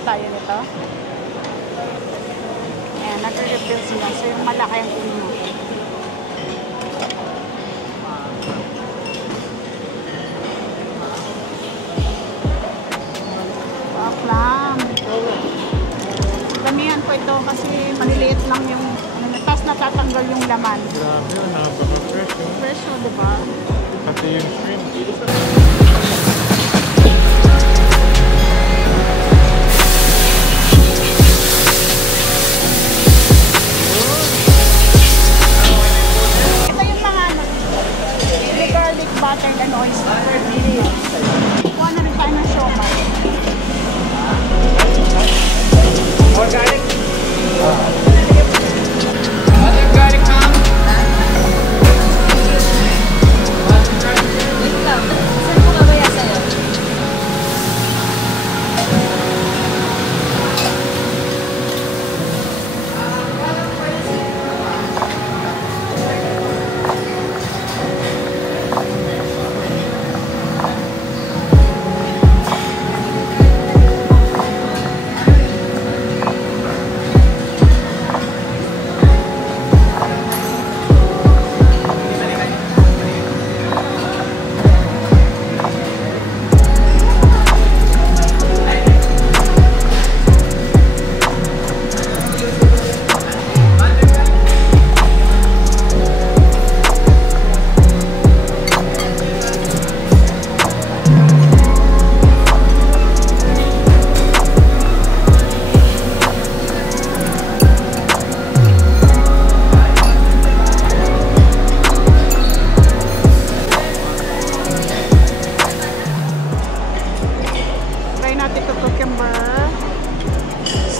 Tayo nito. Ayan, nag-refill sila. So, yung malaki ang kunin mo. Wak lang. Damihan ko ito kasi maliliit lang yung tapos natatanggal yung laman. Grabe, napaka-fresh. Fresh, diba? Pati yung shrimp. Butter and oyster per video. Kuha na rin tayo ng siomai. Organic? Other garlic come? Wait lang. Saan mo kabaya sa'yo?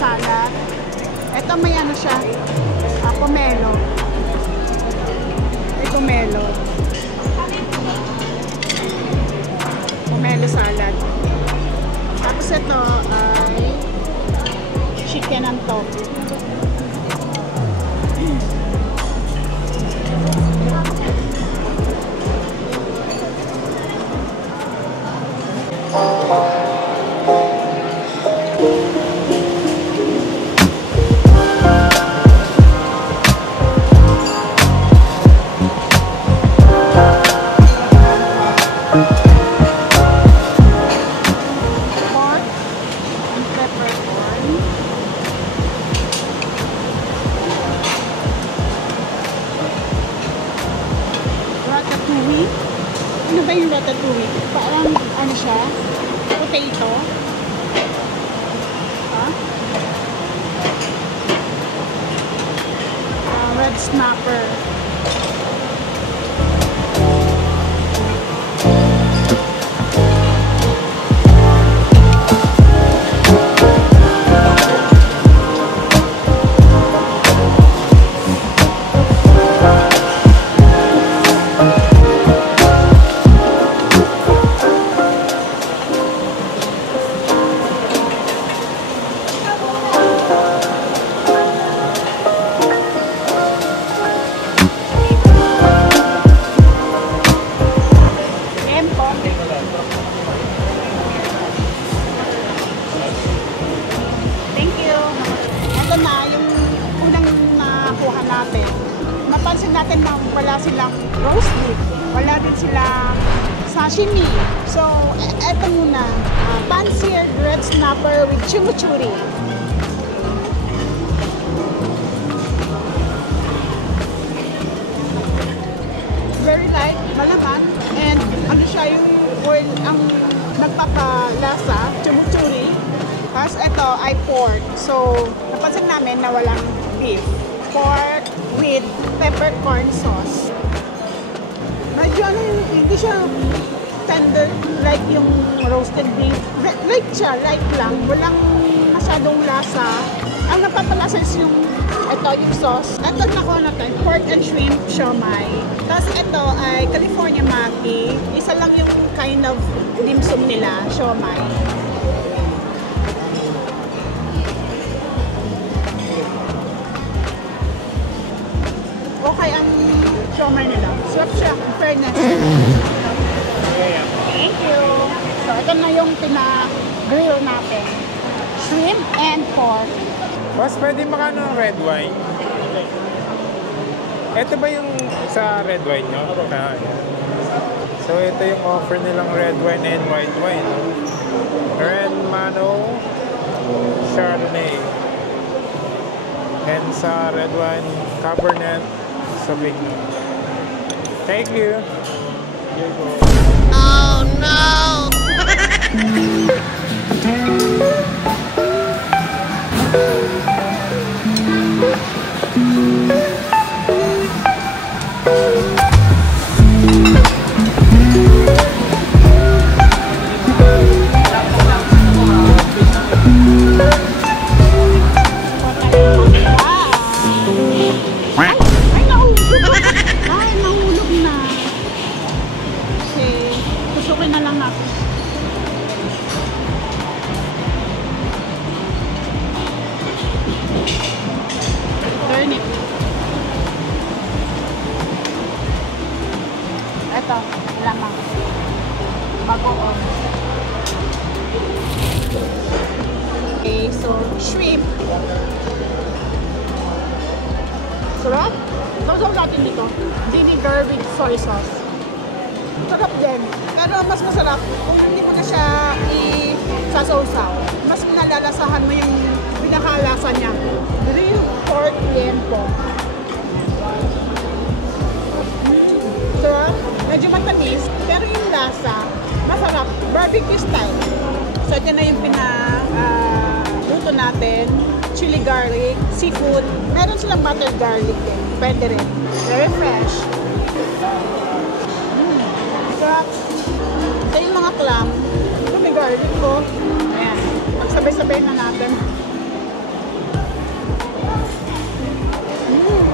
Salad. Ito may ano siya, pomelo. May pomelo. Pomelo salad. Tapos ito ay chicken and tofu. Ano ba yung ratatouille? Parang ano siya? Potato? Red snapper. Napansin natin na wala silang roast beef, wala din silang sashimi. So, eto muna, pan-seared red snapper with chimichurri. Very light, malaman, and ano siya yung oil ang nagpapalasa, chimichurri. Tapos ito ay pork. So, napansin namin na walang beef. Pork with peppercorn sauce. Medyo ano, hindi siya tender like yung roasted beef. Light siya, light lang. Walang masyadong lasa. Ang napapalasa is yung yung sauce. Ito nakuha natin, pork and shrimp siomai. Tapos ito ay California maki. Isa lang yung kind of dim sum nila, siomai. Okay ang siomai nila. Sarap siya, in fairness. Thank you. So ito na yung pina-grill natin. Shrimp and pork. Boss, pwede makano ng red wine? Ito ba yung sa red wine nyo? Ah, yeah. So ito yung offer nilang red wine and white wine. Red Mano Chardonnay. And sa red wine, Cabernet Sauvignon. Thank you. Here you go. Oh no! Ito, lamang. Bagoong. Okay, so shrimp. Sarap. Sausaw natin dito. Vinegar with soy sauce. Sarap din. Pero mas masarap kung hindi mo na siya i-sasawsaw. Mas nalalasahan mo yung pinakalasa niya. Grilled pork liempo. Sarap. Medyo matamis, pero yung lasa, masarap. Barbecue style. So, ito na yung luto natin. Chili garlic, seafood. Meron silang buttered garlic din. Pwede rin. Very fresh. Sarap. Ito yung mga clam. Ito may garlic ko. Ayan. Pagsabay-sabay na natin.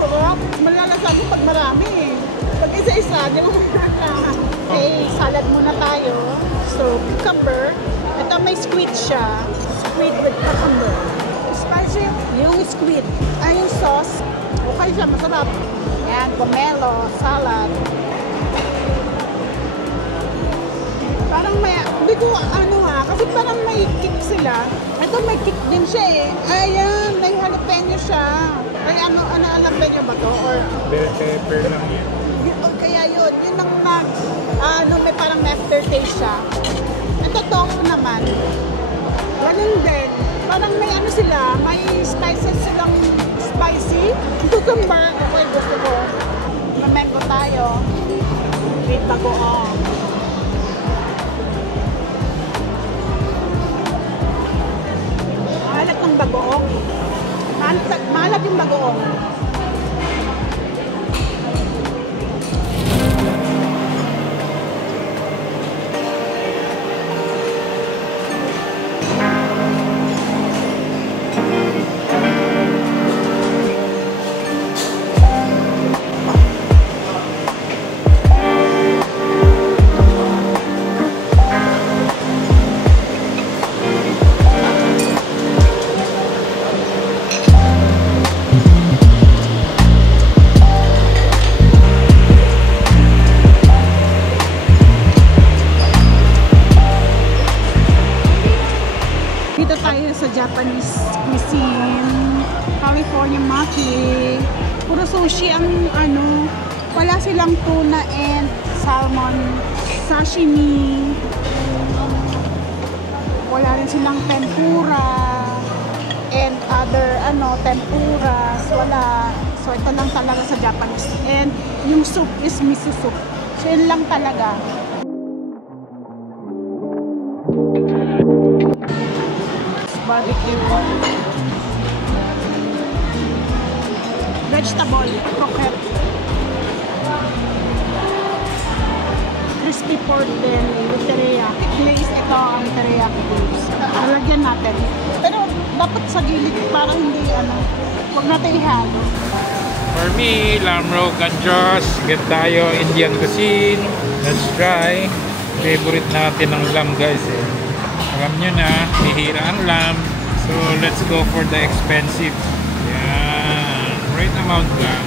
Sarap. Malalasan mo pag marami eh. Pag isa-isa, di mo kailangan. Okay, salad muna tayo. So, cucumber. Ito may squid siya. Squid with cucumber. Spicy yung squid. Ay, yung sauce. Okay siya, masarap. Ayan, pomelo, salad. Parang may, hindi ko kasi parang may kick sila. Ito may kick din siya eh. Ayan, may jalapeno siya. Ay, ano jalapeno ba to? Or Bell pepper lang yun. kaya yun ang may parang aftertaste siya. Ito tofu naman. Ganun din. Parang may sila, may spices silang spicy. Cucumber, okay, gusto ko. Mamento tayo. With bagoong. Mahalat ng bagoong. Mahalat yung bagoong. Dito tayo sa Japanese cuisine, California maki. Puro sushi ang wala silang tuna and salmon, sashimi. Wala rin silang tempura and other tempuras. Wala. So ito lang talaga sa Japanese. And yung soup is miso soup. So yun lang talaga. Barbecue. Vegetable, croquette. crispy pork din with teriyaki glaze. Ito ang teriyaki glaze. Lalagyan natin. Pero dapat sa gilid para hindi huwag natin ihalo. For me, lamb rogan Josh. Get tayo Indian cuisine. Let's try. Favorite natin ang lamb guys eh. Alam nyo na, bihira ang lamb. So let's go for the expensive. Yeah, right amount lang.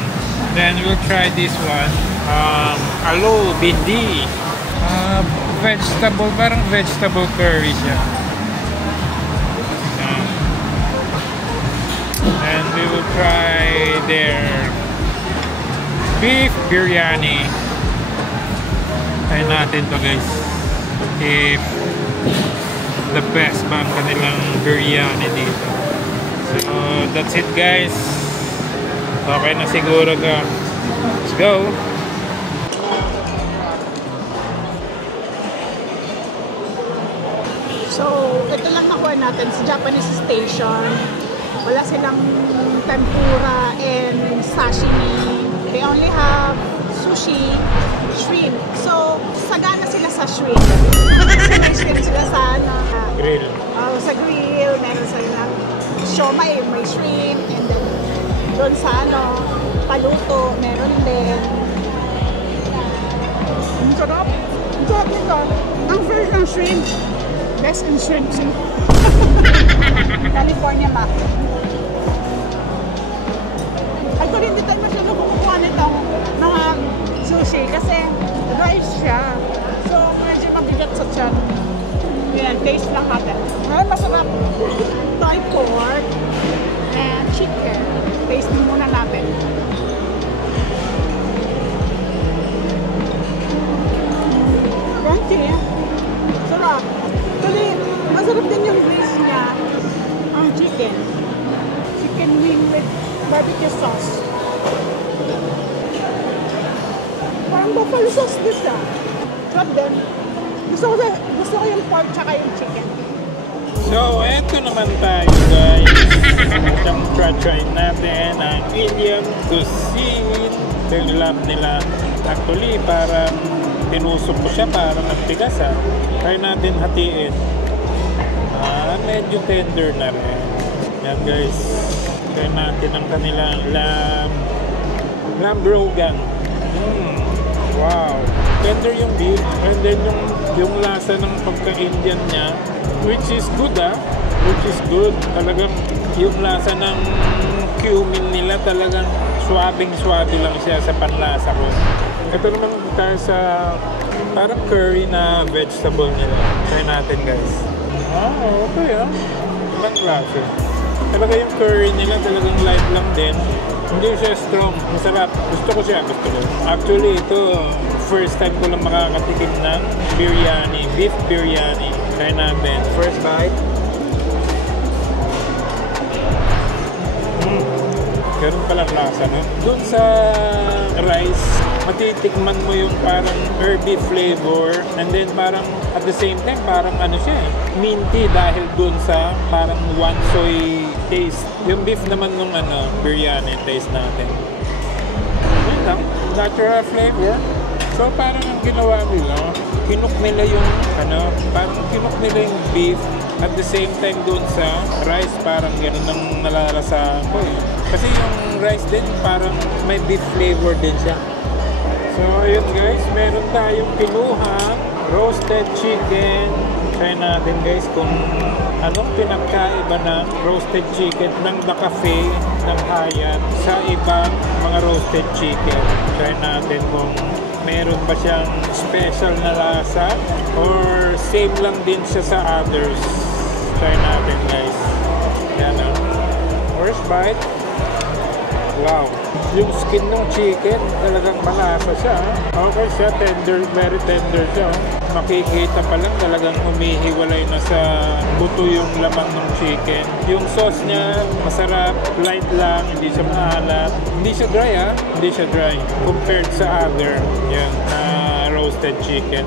Then we'll try this one. Alo bindi. Vegetable, parang vegetable curry siya. And we will try their beef biryani. Try natin to guys. If the best ba ang kanilang biryani dito. So that's it guys. Okay na siguro ka. Let's go. So ito lang nakuha natin sa Japanese station. Wala silang tempura and sashimi. They only have sushi, shrimp. So, sagana sila sa shrimp. So, may shrimp sila sa Grill. Sa grill. Meron silang siomai, may shrimp. And then, doon sa paluto, meron din. Ang sarap. Ang sarap nito. Ang fresh ng shrimp. Best in shrimp. California market. Actually, hindi tayo masyado kumukuha nitong mga sushi kasi rice siya. So, medyo mabigat sa tiyan. Yan, taste lang natin. Ngayon, masarap. Thai pork and chicken. Taste muna natin. Crunchy. Sarap. Actually, masarap din yung grease niya. Ang chicken. Chicken wing with barbecue sauce. Parang buffalo sauce din siya. Sarap din. Gusto ko yung pork tsaka yung chicken. So, eto naman tayo guys. Itong try natin ang Indian cuisine. Ito yung lamb nila. Actually, parang tinusok ko siya parang nagtigas ha. Try natin hatiin. Medyo tender na rin. Yan guys. Try natin ang kanilang lamb rogan. Wow. Tender yung beef. And then yung lasa ng pagka-Indian niya. Which is good Which is good. Talagang yung lasa ng cumin nila talagang swabing-swabe lang siya sa panlasa ko. Ito naman tayo sa parang curry na vegetable nila. Try natin guys. Okay ibang klase. Talaga yung curry nila talagang light lang din. Hindi siya strong. Masarap. Gusto ko siya. Actually, ito first time ko lang makakatikim ng biryani. Beef biryani. Try natin. First bite. Ganun palang lasa, no? Doon sa rice, matitikman mo yung parang herby flavor and then parang at the same time, parang siya minty dahil doon sa parang one soy taste. Yung beef naman nung biryani taste natin. Yun lang, natural flavor. So parang ang ginawa nila, kinok nila yung parang kinok nila yung beef at the same time doon sa rice, parang gano'n ang nalalasa ko eh. Kasi yung rice din parang may beef flavor din siya. So yun guys, meron tayong kinuha roasted chicken. Try natin guys kung anong pinagkaiba ng roasted chicken ng The Cafe ng Hyatt sa ibang mga roasted chicken. Try natin kung meron ba siyang special na lasa or same lang din siya sa others. Try natin guys. Yan first bite. Wow. Yung skin ng chicken talagang malasa siya. Okay siya, tender, very tender siya. Makikita pa lang talagang humihiwalay na sa buto yung laman ng chicken. Yung sauce niya masarap, light lang, hindi siya maalat. Hindi siya dry hindi siya dry compared sa other roasted chicken.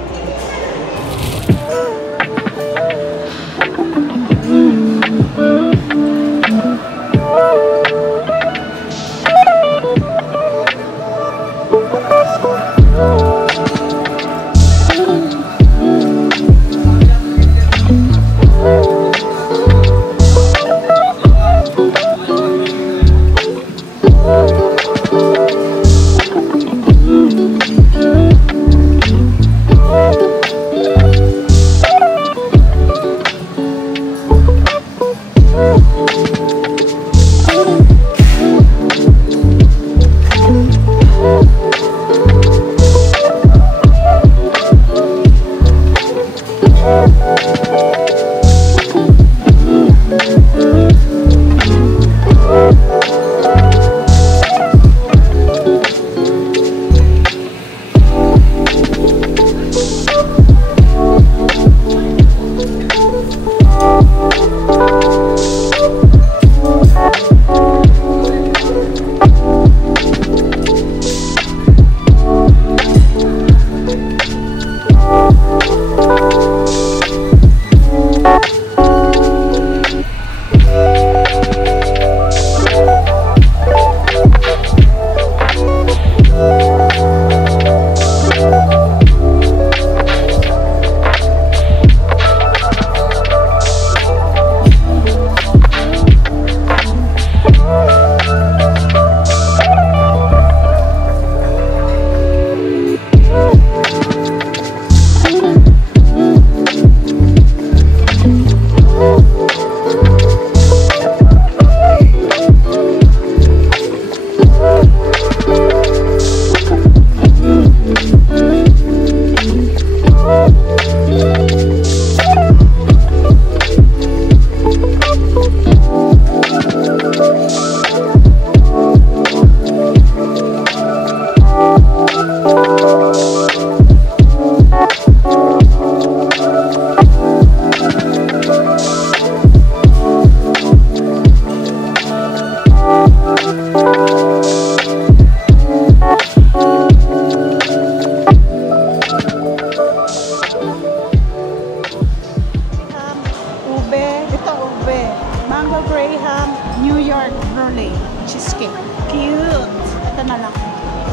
Mango Graham New York Brulee Cheesecake. Cute! Ito na lang.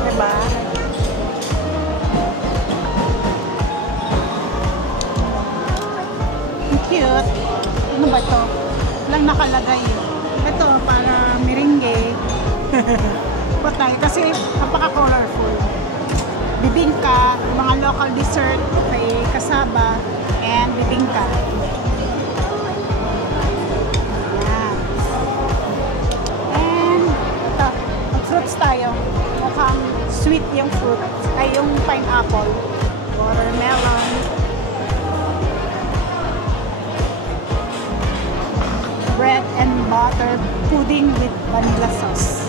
Diba? Cute. Ano ba ito? Lang nakalagay. Ito, para merengue. Patay. Kasi napaka-colorful. Bibingka, mga local dessert, may kasaba, and bibingka. Yan. And ito, fruits tayo. Mukhang sweet yung fruit. Ay, yung pineapple. Watermelon. Bread and butter pudding with vanilla sauce.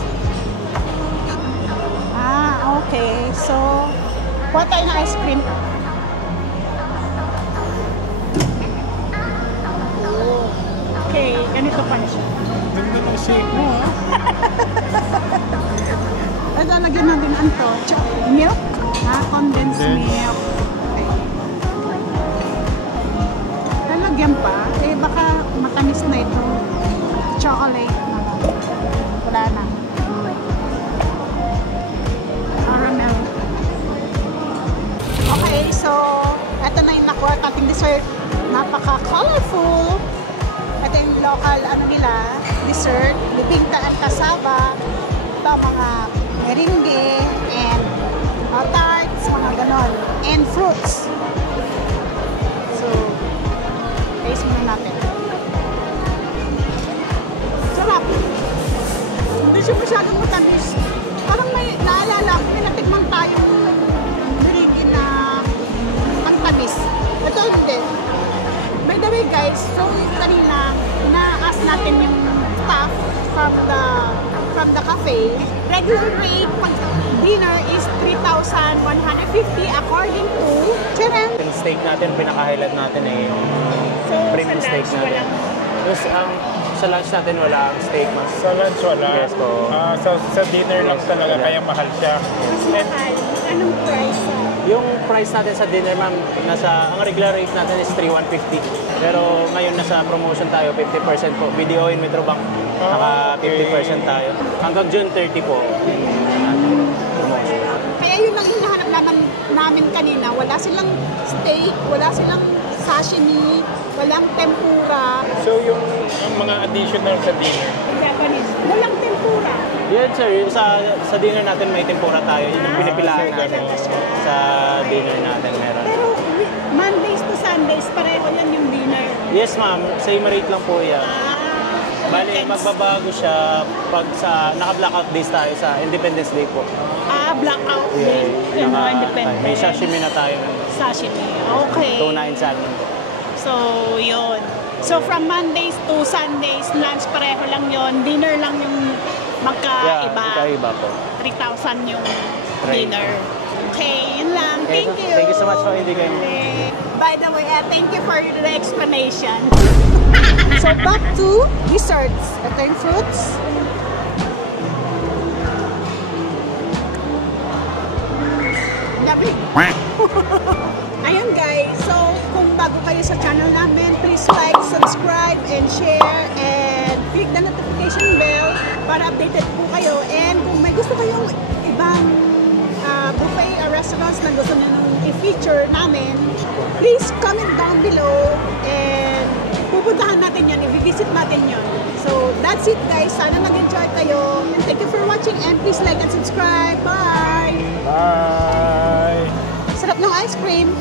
Ah, okay. So, kuha tayo ng ice cream. Okay, ganito pa siya. Ganda ng shape mo, ha? Ito, lagyan natin ang to. Milk. Condensed milk. Okay. Lalagyan pa. Eh, baka matamis na ito. Chocolate na lang. Wala na. Caramel. Okay, so ito na yung nakuha ating dessert. Napaka-colorful. Ito yung local dessert. Bibingka at kasaba. Ito mga merengue and tarts, mga ganon. And fruits. So, taste muna natin. Sarap. Hindi siya masyadong matamis. Parang may naalala ko, may natikman tayong merengue na pangtamis. Ito hindi. By the way guys, so kanina, na-ask natin yung staff from the cafe. Regular rate pag dinner is 3,150 according to Chiren. Yung steak natin, pinaka-highlight natin eh yung So, premium sa steak lunch, natin. walang Tapos sa lunch natin wala ang steak mas. Sa lunch wala. Yes po. Sa dinner lang Yes, talaga, wala. kaya mahal siya. mas mahal. Anong price? Yung price natin sa dinner ma'am, ang regular rate natin is 3,150. Pero ngayon nasa promotion tayo, 50% po. BDO in Metrobank, naka 50% tayo. Hanggang June 30 po. Promotion. Kaya yun ang hinahanap namin kanina. Wala silang steak, wala silang sashimi, walang tempura. So yung mga additional sa dinner. Japanese. Walang tempura. Yes sir, sa dinner natin may tempura tayo. Yun yung pinipilaan so natin. maganda siya. Sa dinner natin meron. Pero Mondays to Sundays, pareho yan yung dinner. Yes ma'am, same rate lang po yan. Bali, Weekends. magbabago siya pag naka-blackout days tayo sa Independence Day po. Blackout day. Yung mga independent. May sashimi na tayo. Sashimi. Okay. Tunain salmon po. So, yun. So, from Mondays to Sundays, lunch pareho lang yun. Dinner lang yung magkaiba. Magkaiba po. 3,000 yung Right. dinner. Okay, yun lang. Okay, Thank you. thank you so much po, hindi kayo. Okay. By the way, thank you for the explanation. So, back to desserts. Ito yung fruits. Lamig. Ayun guys, so kung bago kayo sa channel namin, please like, subscribe, and share, and click the notification bell para updated po kayo. And kung may gusto kayong ibang buffet or restaurants na gusto nyo nung i-feature namin, please comment down below and pupuntahan natin yan, i-visit natin yon. So that's it guys, sana nag-enjoy kayo, and thank you for watching, and please like and subscribe. Bye! Bye! Sarap ng ice cream!